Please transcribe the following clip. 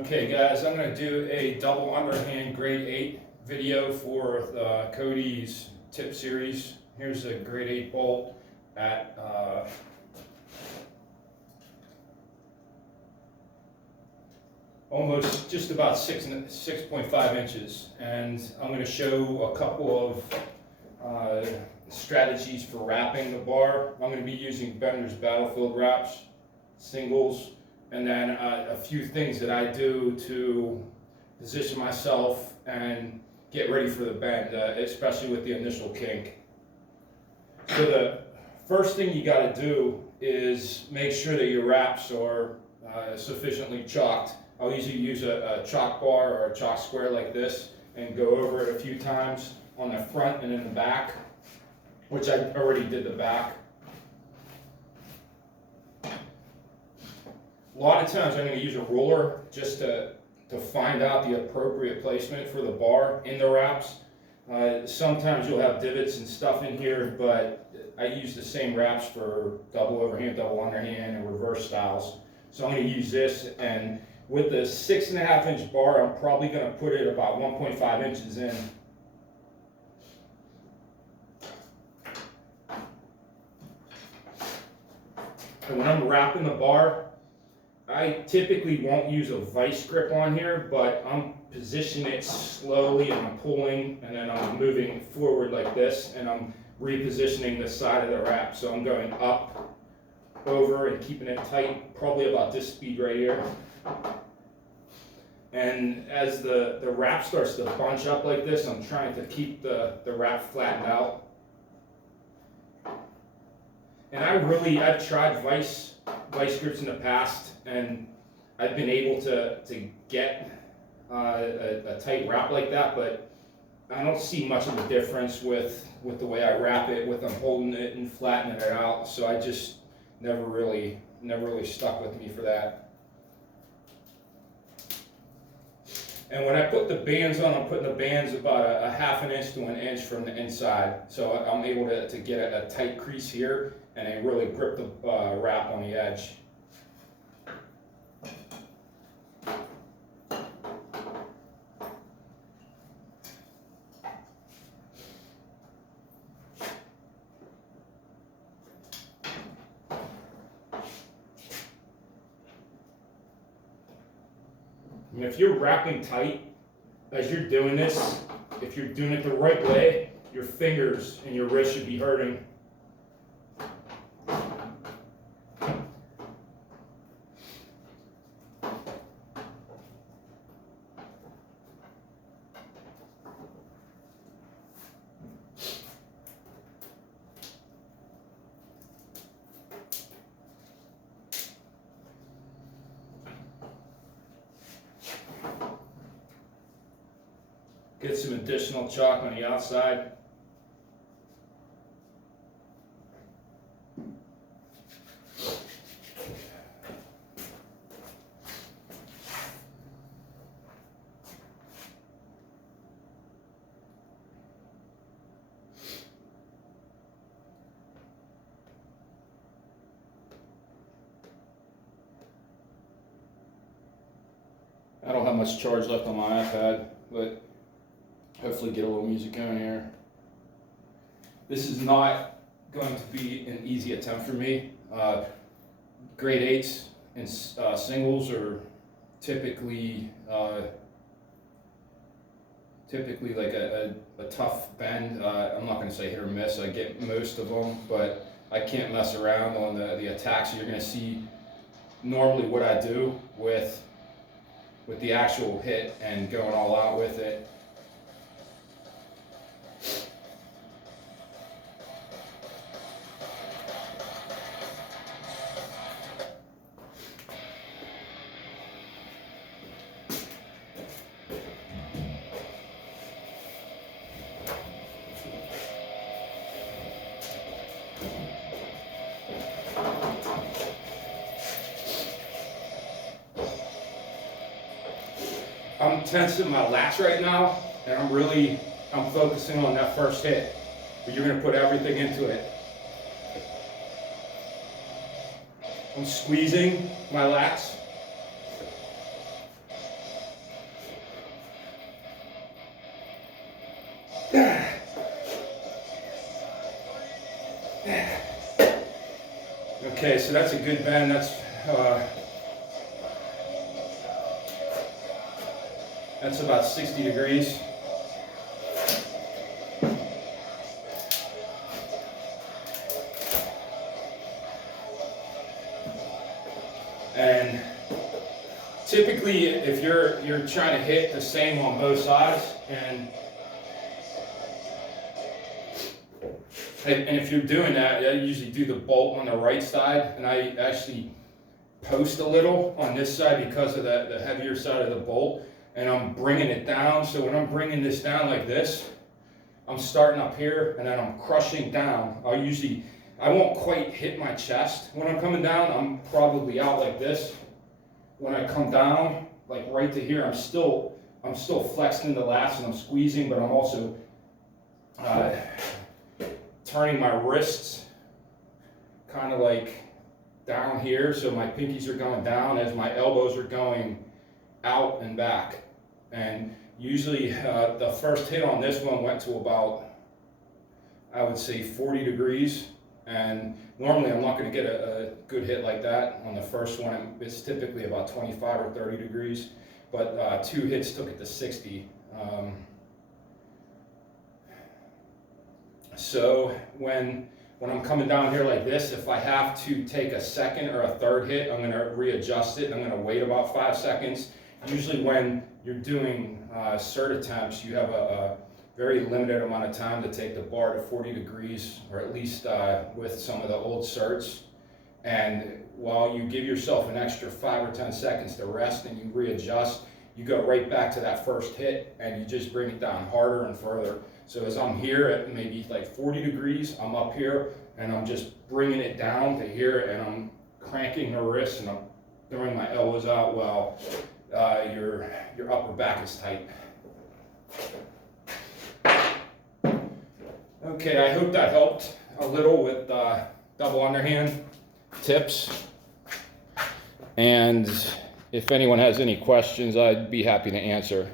Okay guys, I'm going to do a double underhand grade 8 video for Cody's tip series. Here's a grade 8 bolt at almost just about 6.5 inches, and I'm going to show a couple of strategies for wrapping the bar. I'm going to be using Bender's Battlefield wraps, singles, and then a few things that I do to position myself and get ready for the bend, especially with the initial kink. So the first thing you got to do is make sure that your wraps are sufficiently chalked. I'll usually use a chalk bar or a chalk square like this and go over it a few times on the front and in the back, which I already did the back. A lot of times I'm going to use a ruler just to find out the appropriate placement for the bar in the wraps. Sometimes you'll have divots and stuff in here, but I use the same wraps for double overhand, double underhand, and reverse styles. So I'm going to use this, and with the 6.5 inch bar, I'm probably going to put it about 1.5 inches in. And when I'm wrapping the bar, I typically won't use a vice grip on here, but I'm positioning it slowly and I'm pulling, and then I'm moving forward like this, and I'm repositioning the side of the wrap. So I'm going up, over, and keeping it tight, probably about this speed right here. And as the wrap starts to bunch up like this, I'm trying to keep the wrap flattened out. And I've tried vice grips in the past, and I've been able to get a tight wrap like that, but I don't see much of a difference with the way I wrap it, with them holding it and flattening it out. So I just never really stuck with me for that. And when I put the bands on, I'm putting the bands about a 1/2 inch to 1 inch from the inside. So I'm able to get a tight crease here, and I really grip the wrap on the edge. And if you're wrapping tight, as you're doing this, if you're doing it the right way, your fingers and your wrist should be hurting. Get some additional chalk on the outside. I don't have much charge left on my iPad, but hopefully get a little music going here. This is not going to be an easy attempt for me. Grade 8s and singles are typically like a tough bend. I'm not going to say hit or miss. I get most of them, but I can't mess around on the attack. So you're going to see normally what I do with the actual hit and going all out with it. I'm tensing my lats right now, and I'm focusing on that first hit, but you're going to put everything into it. I'm squeezing my lats. Okay, so that's a good bend. That's about 60 degrees. And typically, if you're trying to hit the same on both sides, and if you're doing that, I usually do the bolt on the right side, and I actually post a little on this side because of the heavier side of the bolt, and I'm bringing it down. So when I'm bringing this down like this, I'm starting up here, and then I'm crushing down. I won't quite hit my chest when I'm coming down. I'm probably out like this. When I come down, like right to here, I'm still flexing the lats and I'm squeezing, but I'm also turning my wrists kind of like down here, so my pinkies are going down as my elbows are going out and back. And usually the first hit on this one went to about, I would say, 40 degrees. And normally I'm not going to get a good hit like that on the first one. It's typically about 25 or 30 degrees, but 2 hits took it to 60. So when I'm coming down here like this, if I have to take a second or a third hit, I'm going to readjust it. I'm going to wait about 5 seconds. Usually when you're doing cert attempts, you have a very limited amount of time to take the bar to 40 degrees, or at least with some of the old certs. And while you give yourself an extra 5 or 10 seconds to rest and you readjust, you go right back to that first hit and you just bring it down harder and further. So as I'm here at maybe like 40 degrees, I'm up here and I'm just bringing it down to here, and I'm cranking the wrists and I'm throwing my elbows out while your upper back is tight. Okay, I hope that helped a little with double underhand tips. And if anyone has any questions, I'd be happy to answer.